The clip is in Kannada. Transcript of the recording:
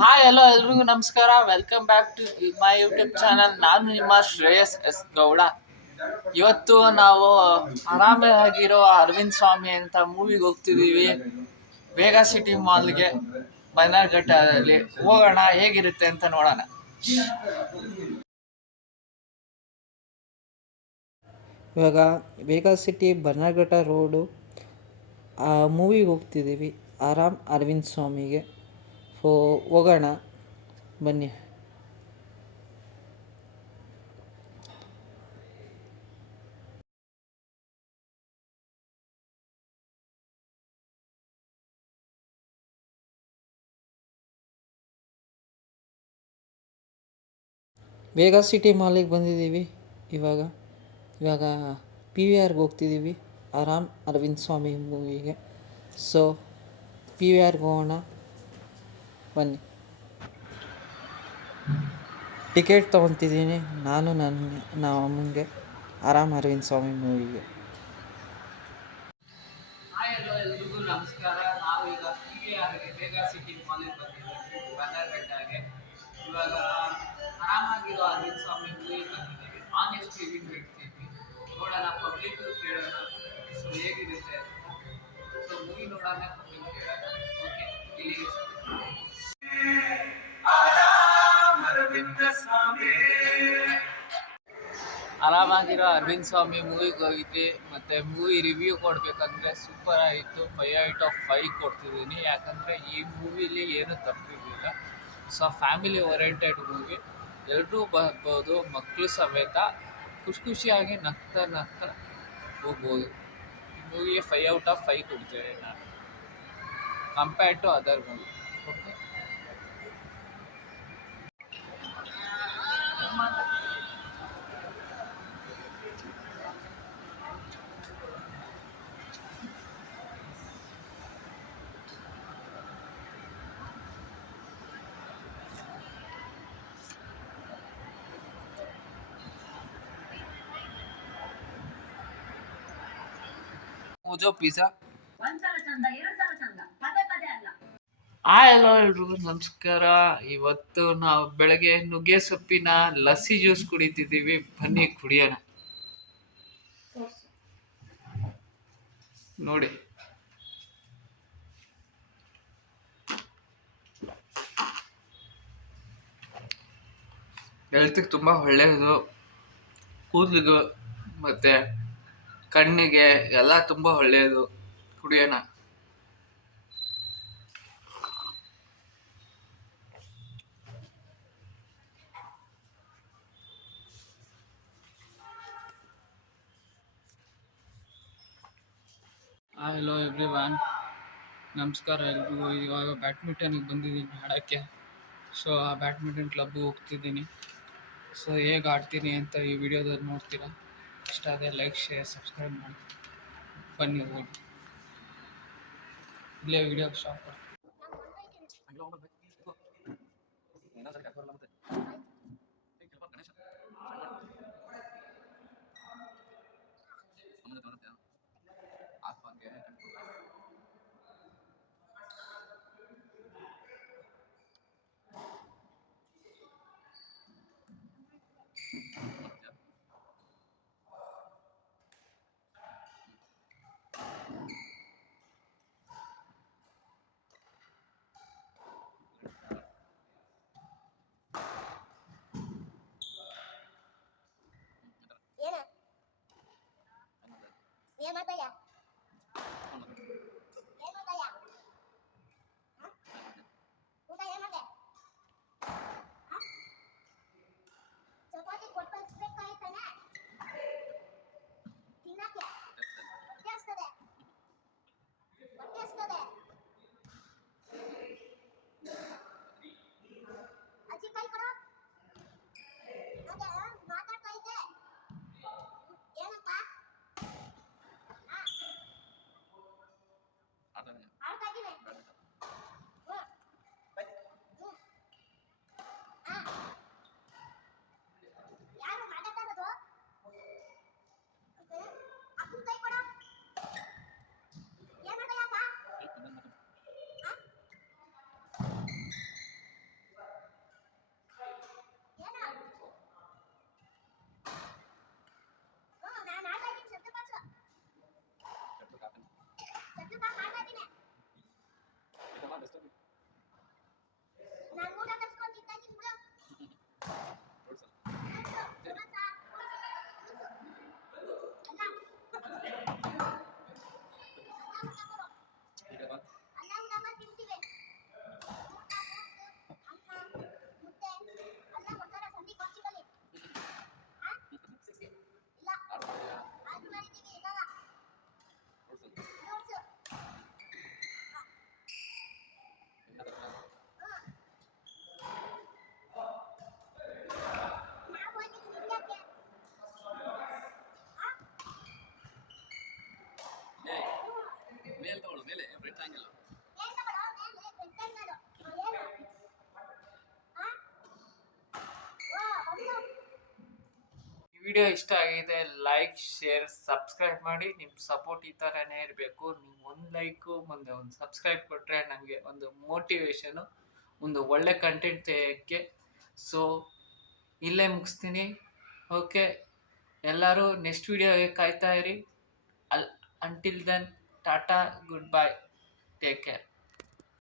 ಹಾಯ್ ಹಲೋ ಎಲ್ರಿಗೂ ನಮಸ್ಕಾರ. Welcome back to my YouTube channel. ನಾನು ನಿಮ್ಮ ಶ್ರೇಯಸ್ ಎಸ್ ಗೌಡ. ಇವತ್ತು ನಾವು ಆರಾಮಾಗಿರೋ ಅರವಿಂದ್ ಸ್ವಾಮಿ ಅಂತ ಮೂವಿಗೆ ಹೋಗ್ತಿದ್ದೀವಿ. ಬೇಗ ಸಿಟಿ ಮಾಲ್ಗೆ ಬನ್ನರ್ಘಟ್ಟದಲ್ಲಿ ಹೋಗೋಣ, ಹೇಗಿರುತ್ತೆ ಅಂತ ನೋಡೋಣ. ಇವಾಗ ಬೇಗ ಸಿಟಿ ಬನ್ನರ್ಘಟ್ಟ ರೋಡು ಮೂವಿಗೆ ಹೋಗ್ತಿದ್ದೀವಿ, ಆರಾಮ್ ಅರವಿಂದ್ ಸ್ವಾಮಿಗೆ. ಸೊ ಹೋಗೋಣ ಬನ್ನಿ. ಬೇಗ ಸಿಟಿ ಮಾಲಿಗೆ ಬಂದಿದ್ದೀವಿ. ಇವಾಗ ಇವಾಗ ಪಿ ವಿ ಆರ್ಗೆ ಹೋಗ್ತಿದ್ದೀವಿ, ಆರಾಮ್ ಅರವಿಂದ್ ಸ್ವಾಮಿ ಮೂವಿಗೆ. ಸೊ ಪಿ ವಿ ಆರ್ಗೆ ಹೋಗೋಣ ಬನ್ನಿ. ಟಿಕೆಟ್ ತೊಗೊತಿದ್ದೀನಿ ನಾನು, ನಮ್ಮ ಅಮ್ಮಂಗೆ, ಆರಾಮ್ ಅರವಿಂದ್ ಸ್ವಾಮಿ ಮೂವಿಗೆ. ಹಾಯ್ ಹಲೋ ಎಲ್ರಿಗೂ ನಮಸ್ಕಾರ. ನಾವೀಗ PVRಗೆ ಬೇಗ ಸಿಟಿ ಮಾಲಿಗೆ ಬಂದಿದ್ದೀವಿ, ಬನ್ನರ್ಘಟ್ಟಗೆ. ಇವಾಗ ಆರಾಮಾಗಿರೋ ಅರವಿಂದ್ ಸ್ವಾಮಿ ಮೂವಿ ಬಂದಿದ್ದೀವಿ. ಆನೆಸ್ಟ್ ರಿವ್ಯೂ ಹೇಳ್ತೀವಿ, ನೋಡೋಣ, ಪಬ್ಲಿಕ್ ಕೇಳೋಣ ಸೊ ಹೇಗಿರುತ್ತೆ ಅಂತ. ಸೊ ಮೂವಿ ನೋಡೋಣ, ಪಬ್ಲಿಕ್ ಕೇಳೋಣ. ಓಕೆ, ಇಲ್ಲಿ ಆರಾಮಾಗಿರೋ ಅರವಿಂದ್ ಸ್ವಾಮಿ ಮೂವಿಗೆ ಹೋಗಿದ್ವಿ. ಮತ್ತು ಮೂವಿ ರಿವ್ಯೂ ಕೊಡಬೇಕಂದ್ರೆ ಸೂಪರ್ ಆಯಿತು. 5/5 ಕೊಡ್ತಿದ್ದೀನಿ, ಯಾಕಂದರೆ ಈ ಮೂವಿಲಿ ಏನೂ ತಪ್ಪಿರಲಿಲ್ಲ. ಸೊ ಫ್ಯಾಮಿಲಿ ಓರಿಯೆಂಟೆಡ್ ಮೂವಿ, ಎಲ್ಲರೂ ಬರ್ಬೋದು, ಮಕ್ಕಳು ಸಮೇತ ಖುಷಿಯಾಗಿ ನಗ್ತಾ ಹೋಗ್ಬೋದು. ಈ ಮೂವಿಗೆ 5/5 ಕೊಡ್ತೇವೆ ನಾನು, compared to other movie. Okay, ಮುಜೋ ಪಿಜ್ಜಾ. ಹಾಯ್ ಹಲೋ ಎಲ್ರಿಗೂ ನಮಸ್ಕಾರ. ಇವತ್ತು ನಾವು ಬೆಳಗ್ಗೆ ನುಗ್ಗೆ ಸೊಪ್ಪಿನ ಲಸ್ಸಿ ಜ್ಯೂಸ್ ಕುಡಿತಿದ್ದೀವಿ. ಬನ್ನಿ ಕುಡಿಯೋಣ. ನೋಡಿ, ಹೆಲ್ತಿಗೆ ತುಂಬ ಒಳ್ಳೆಯದು, ಕೂದಲಿಗೂ ಮತ್ತು ಕಣ್ಣಿಗೆ ಎಲ್ಲ ತುಂಬ ಒಳ್ಳೆಯದು. ಕುಡಿಯೋಣ. ಹಾಯ್ ಹಲೋ ಎವ್ರಿವಾನ್, ನಮಸ್ಕಾರ ಎಲ್ರಿಗೂ. ಇವಾಗ ಬ್ಯಾಡ್ಮಿಂಟನಿಗೆ ಬಂದಿದ್ದೀನಿ ಆಡೋಕ್ಕೆ. ಸೊ ಆ ಬ್ಯಾಡ್ಮಿಂಟನ್ ಕ್ಲಬ್ಗೆ ಹೋಗ್ತಿದ್ದೀನಿ. ಸೊ ಹೇಗೆ ಆಡ್ತೀನಿ ಅಂತ ಈ ವಿಡಿಯೋದಲ್ಲಿ ನೋಡ್ತೀರಾ. ಇಷ್ಟ ಆದರೆ ಲೈಕ್, ಶೇರ್, ಸಬ್ಸ್ಕ್ರೈಬ್ ಮಾಡಿ. ಬನ್ನಿ ಹೋಗಿ ಇಲ್ಲೇ ವಿಡಿಯೋ ಸ್ಟಾಪ್ ಮಾಡಿ. ವಿಡಿಯೋ ಇಷ್ಟ ಆಗಿದೆ ಲೈಕ್ ಶೇರ್ ಸಬ್ಸ್ಕ್ರೈಬ್ ಮಾಡಿ. ನಿಮ್ಮ ಸಪೋರ್ಟ್ ಈ ಥರನೇ ಇರಬೇಕು. ನೀವು ಒಂದು ಲೈಕು ಮುಂದೆ ಒಂದು ಸಬ್ಸ್ಕ್ರೈಬ್ ಕೊಟ್ಟರೆ ನನಗೆ ಒಂದು ಮೋಟಿವೇಶನು, ಒಂದು ಒಳ್ಳೆ ಕಂಟೆಂಟ್ ತೆಗೆಯೋಕ್ಕೆ. ಸೊ ಇಲ್ಲೇ ಮುಗಿಸ್ತೀನಿ. ಓಕೆ, ಎಲ್ಲರೂ ನೆಕ್ಸ್ಟ್ ವಿಡಿಯೋಗೆ ಕಾಯ್ತಾ ಇರಿ. Until then tata, good bye, take care.